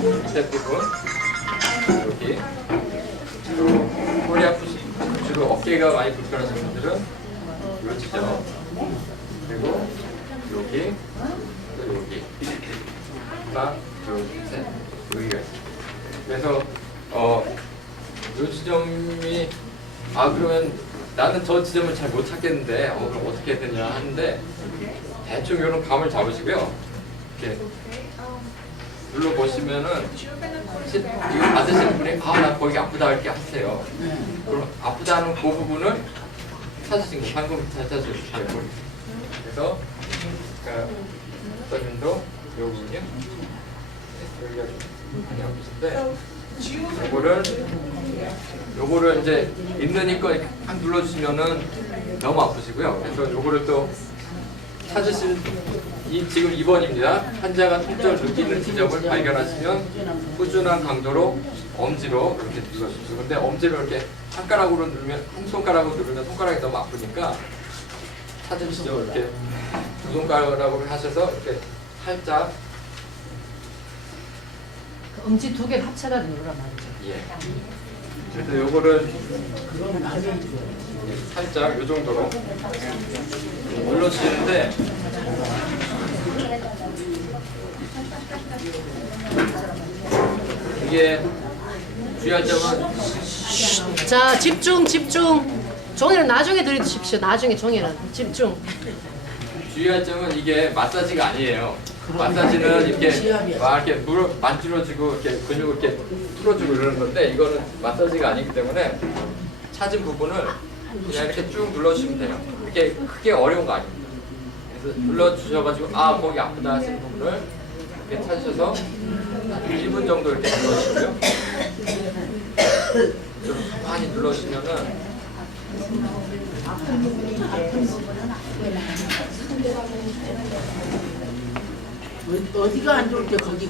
밑에 부분 여기. 그리고 허리 아프시 주로 어깨가 많이 불편하신 분들은 요 지점. 그리고 여기 또 여기. 하나 둘셋. 여기가 있습니다. 그래서 어요 지점이 아 그러면 나는 저 지점을 잘 못 찾겠는데 어 그럼 어떻게 해야 되냐 하는데 대충 이런 감을 잡으시고요. 이렇게 눌러 보시면은 시- 이거 받으시는 분이 아 나 거기 아프다 이렇게 하세요. 그럼 아프다는 그 부분을 찾으신 거 방금 찾아주세요. 그래서 그러니까 선생님도 이 부분이요. 네, 여기가 좀 많이 아프신데 요거를 요거를 이제 있는 거 이렇게 딱 눌러주시면은 너무 아프시고요. 그래서 요거를 또 찾으실 이 지금 2번입니다. 환자가 통증을 느끼는 지점을 발견하시면 꾸준한 강도로 엄지로 이렇게 눌러주시죠. 근데 엄지로 이렇게 한 가락으로 누르면 한 손가락으로 누르면 손가락이 너무 아프니까 찾으시죠. 이렇게 두 손가락으로 하셔서 이렇게 살짝 그 엄지 두 개를 합쳐다 누르란 말이죠. 예. 그래서 요거를 살짝 요 정도로 눌러주시는데 이게 주의할 점은 자, 집중, 집중. 종이는 나중에 들이주십시오. 나중에 종이는 집중. 주의할 점은 이게 마사지가 아니에요. 마사지는 이렇게 막 이렇게 물 만들어주고 이렇게 근육을 이렇게 풀어주고 이러는 건데 이거는 마사지가 아니기 때문에 찾은 부분을 그냥 이렇게 쭉 눌러주시면 돼요. 이렇게 크게 어려운 거 아닙니다. 그래서 눌러주셔가지고 아 거기 아프다 하시는 부분을 이렇게 찾으셔서 한 1분 정도 이렇게 눌러주시고요. 좀 가만히 눌러주시면은 어디가 안 좋을 때 거기